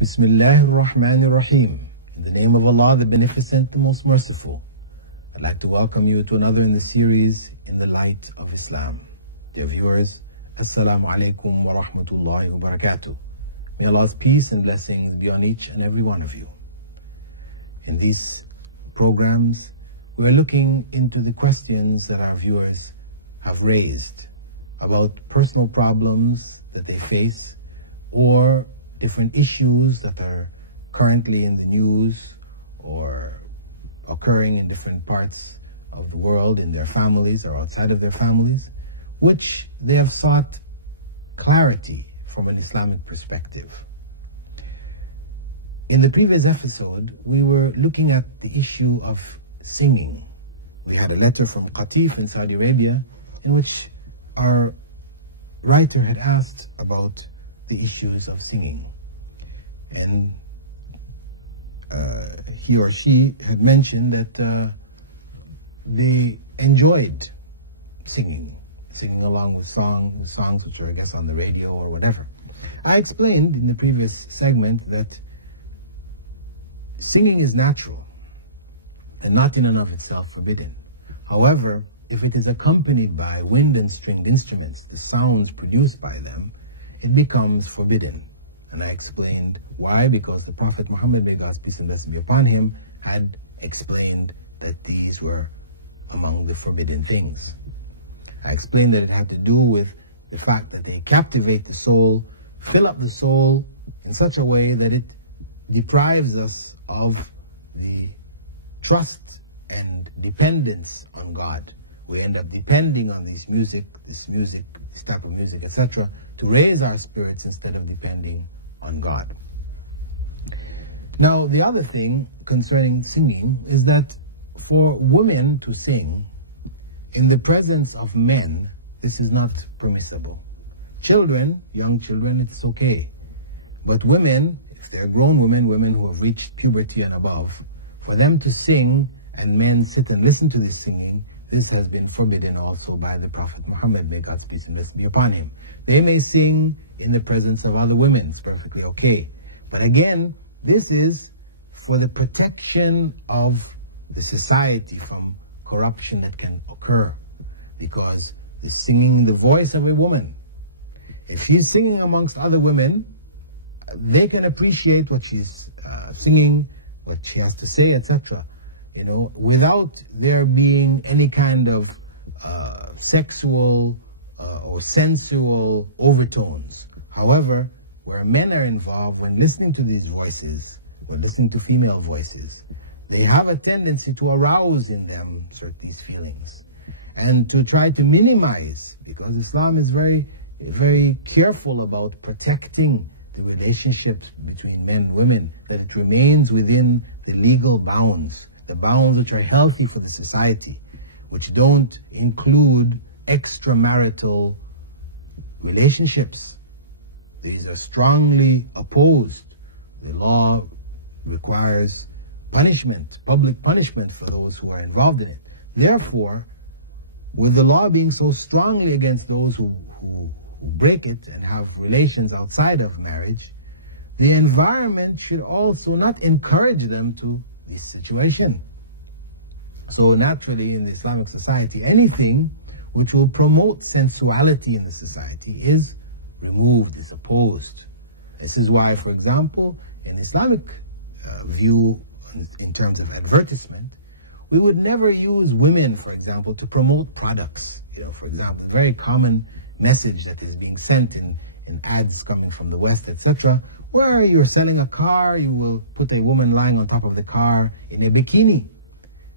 Bismillahir Rahmanir Rahim. In the name of Allah, the Beneficent, the Most Merciful. I'd like to welcome you to another in the series, In the Light of Islam. Dear viewers, Assalamu alaikum wa rahmatullahi wa barakatuh. May Allah's peace and blessings be on each and every one of you. In these programs, we're looking into the questions that our viewers have raised about personal problems that they face or different issues that are currently in the news or occurring in different parts of the world, in their families or outside of their families, which they have sought clarity from an Islamic perspective. In the previous episode, we were looking at the issue of singing. We had a letter from Qatif in Saudi Arabia in which our writer had asked about the issues of singing. And he or she had mentioned that they enjoyed singing along with songs which are, I guess, on the radio or whatever. I explained in the previous segment that singing is natural and not in and of itself forbidden. However, if it is accompanied by wind and stringed instruments, the sounds produced by them, it becomes forbidden. And I explained why, because the Prophet Muhammad, may God's peace and blessing be upon him, had explained that these were among the forbidden things. I explained that it had to do with the fact that they captivate the soul, fill up the soul in such a way that it deprives us of the trust and dependence on God. We end up depending on this type of music, etc., to raise our spirits instead of depending on God. Now, the other thing concerning singing is that for women to sing in the presence of men, this is not permissible. Children, young children, it's okay. But women, if they're grown women who have reached puberty and above, for them to sing and men sit and listen to this singing, this has been forbidden also by the Prophet Muhammad, may God's peace and blessing be upon him. They may sing in the presence of other women, it's perfectly okay. But again, this is for the protection of the society from corruption that can occur, because it's singing the voice of a woman. If she's singing amongst other women, they can appreciate what she's singing, what she has to say, etc., without there being any kind of sexual or sensual overtones. However, where men are involved, when listening to these voices, when listening to female voices, they have a tendency to arouse in them these feelings and to try to minimize, because Islam is very, very careful about protecting the relationships between men and women, that it remains within the legal bounds, the bounds which are healthy for the society, which don't include extramarital relationships. These are strongly opposed. The law requires punishment, public punishment for those who are involved in it. Therefore, with the law being so strongly against those who break it and have relations outside of marriage, the environment should also not encourage them to this situation. So naturally, in the Islamic society, anything which will promote sensuality in the society is removed, is opposed. This is why, for example, in Islamic view, in terms of advertisement, we would never use women, for example, to promote products. For example, a very common message that is being sent in ads coming from the West, etc., where you're selling a car, you will put a woman lying on top of the car in a bikini.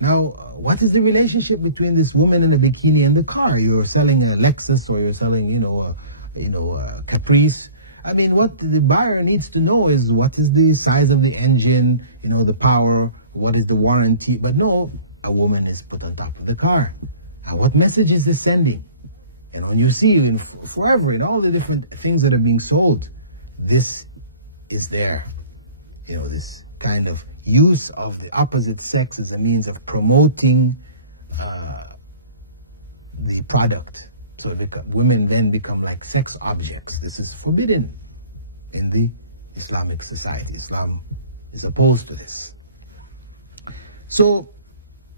Now, what is the relationship between this woman in the bikini and the car? You're selling a Lexus, or you're selling, a Caprice. I mean, what the buyer needs to know is what is the size of the engine, the power, what is the warranty. But no, a woman is put on top of the car. And what message is this sending? And you see forever in all the different things that are being sold, this is there. This kind of use of the opposite sex as a means of promoting the product. So women then become like sex objects. This is forbidden in the Islamic society. Islam is opposed to this. So,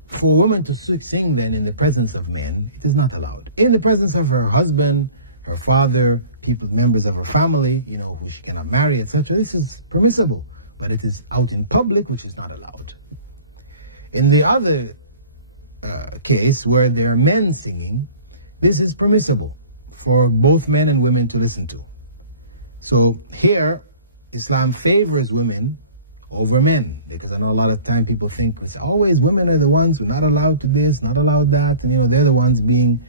for a woman to sing then in the presence of men, it is not allowed. In the presence of her husband, her father, members of her family, who she cannot marry, etc., this is permissible. But it is out in public, which is not allowed. In the other case, where there are men singing, this is permissible for both men and women to listen to. So here, Islam favors women over men, because I know a lot of time people think it's always women are the ones who are not allowed to this, not allowed that, and they're the ones being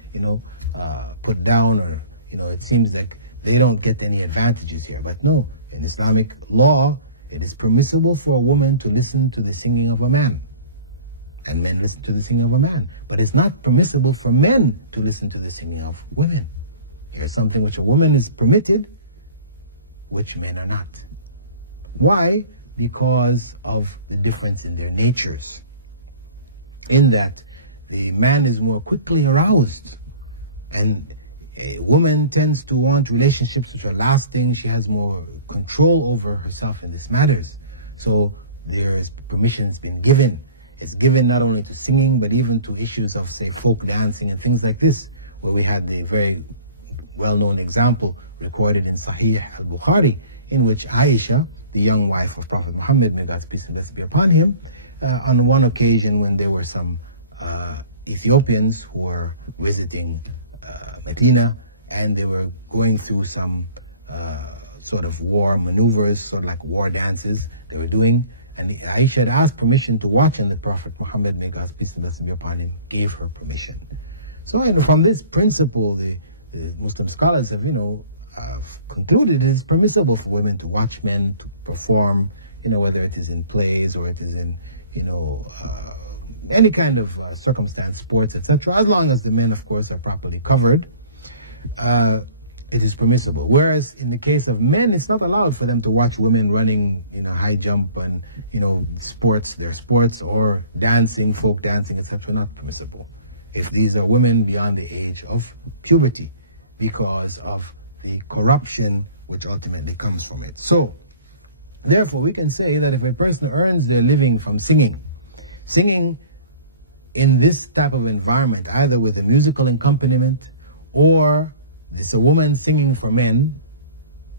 put down, or it seems like they don't get any advantages here. But no, in Islamic law, it is permissible for a woman to listen to the singing of a man, and men listen to the singing of a man. But it's not permissible for men to listen to the singing of women. Here's something which a woman is permitted, which men are not. Why? Because of the difference in their natures. In that the man is more quickly aroused, and a woman tends to want relationships which are lasting. She has more control over herself in these matters. So there is permission being given. It's given not only to singing, but even to issues of, say, folk dancing and things like this, where we had the very well-known example recorded in Sahih al-Bukhari, in which Aisha, the young wife of Prophet Muhammad, may God's peace and blessings be upon him, on one occasion when there were some Ethiopians who were visiting Medina, and they were going through some sort of war maneuvers, sort of like war dances they were doing, and Aisha had asked permission to watch, and the Prophet Muhammad, may God's peace and blessings be upon him, gave her permission. So, and from this principle, the Muslim scholars have, concluded it is permissible for women to watch men to perform, whether it is in plays or it is in, any kind of circumstance, sports, etc., as long as the men, of course, are properly covered, it is permissible. Whereas in the case of men, it's not allowed for them to watch women running, high jump and, sports, their sports, or dancing, folk dancing, etc., not permissible if these are women beyond the age of puberty, because of the corruption which ultimately comes from it. So, therefore, we can say that if a person earns their living from singing in this type of environment, either with a musical accompaniment or it's a woman singing for men,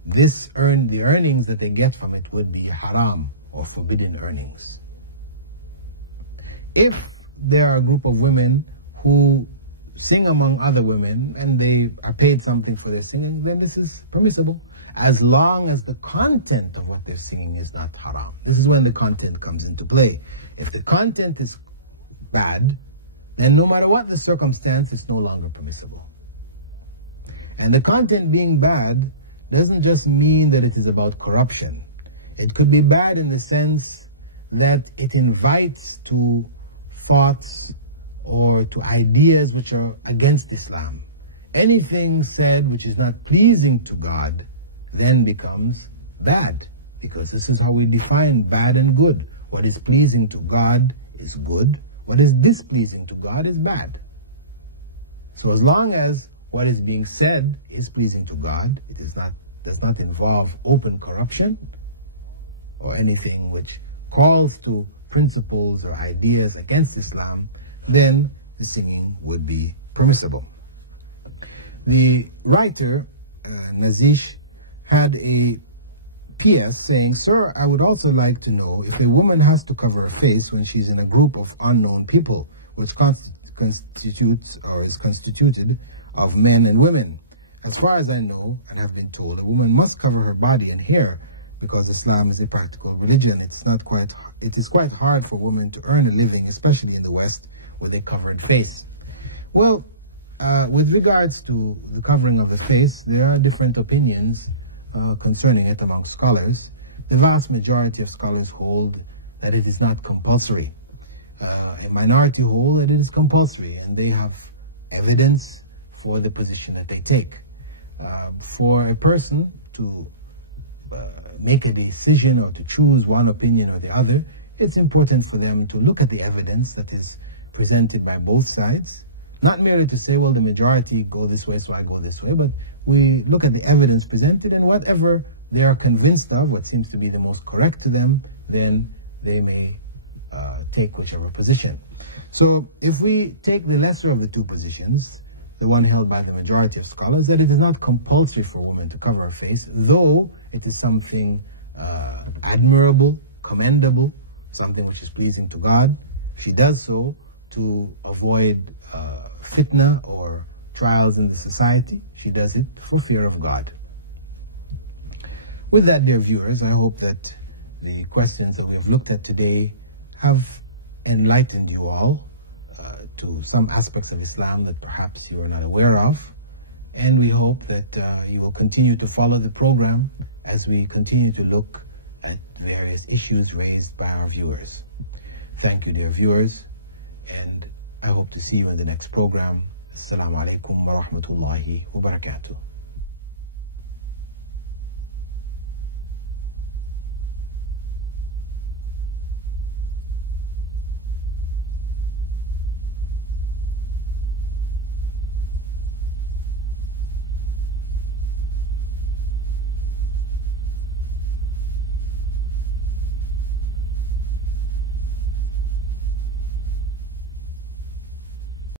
the earnings that they get from it would be haram or forbidden earnings. If there are a group of women who sing among other women and they are paid something for their singing, then this is permissible, as long as the content of what they're singing is not haram. This is when the content comes into play. If the content is bad, then no matter what the circumstance, it's no longer permissible. And the content being bad doesn't just mean that it is about corruption. It could be bad in the sense that it invites to thoughts or to ideas which are against Islam. Anything said which is not pleasing to God then becomes bad, because this is how we define bad and good. What is pleasing to God is good. What is displeasing to God is bad. So as long as what is being said is pleasing to God, it does not involve open corruption or anything which calls to principles or ideas against Islam, then the singing would be permissible. The writer, Nazish, had a PS saying, "Sir, I would also like to know if a woman has to cover her face when she's in a group of unknown people, which constitutes or is constituted of men and women. As far as I know and have been told, a woman must cover her body and hair because Islam is a practical religion. It is quite hard for women to earn a living, especially in the West, with a covered face." Well, with regards to the covering of the face, there are different opinions concerning it among scholars. The vast majority of scholars hold that it is not compulsory. A minority hold that it is compulsory, and they have evidence for the position that they take. For a person to make a decision or to choose one opinion or the other, it's important for them to look at the evidence that is presented by both sides, Not merely to say, well, the majority go this way, so I go this way, but we look at the evidence presented, and whatever they are convinced of, what seems to be the most correct to them, then they may take whichever position. So if we take the lesser of the two positions, the one held by the majority of scholars, that it is not compulsory for women to cover her face, though it is something admirable, commendable, something which is pleasing to God. She does so to avoid fitna or trials in the society. She does it for fear of God. With that, dear viewers, I hope that the questions that we have looked at today have enlightened you all to some aspects of Islam that perhaps you are not aware of. And we hope that you will continue to follow the program as we continue to look at various issues raised by our viewers. Thank you, dear viewers, and I hope to see you in the next program. Assalamu alaikum wa rahmatullahi wa barakatuh.